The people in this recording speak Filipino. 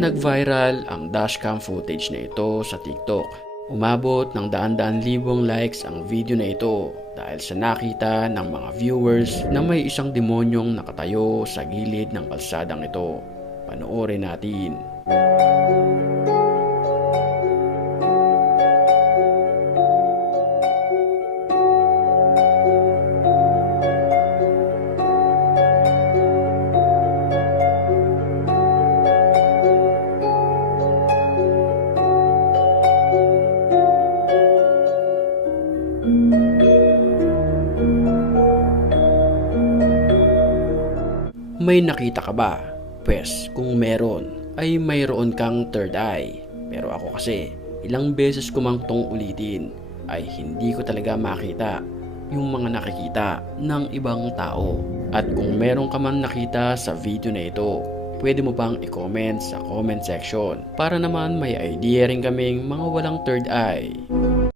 Nag-viral ang dashcam footage na ito sa TikTok. Umabot ng daan-daan libong likes ang video na ito dahil sa nakita ng mga viewers na may isang demonyong nakatayo sa gilid ng kalsadang ito. Panoorin natin. May nakita ka ba? Pwes, kung meron, ay mayroon kang third eye. Pero ako kasi, ilang beses ko mang tong ulitin, ay hindi ko talaga makita yung mga nakikita ng ibang tao. At kung meron ka man nakita sa video na ito, pwede mo bang i-comment sa comment section para naman may idea rin kaming mga walang third eye.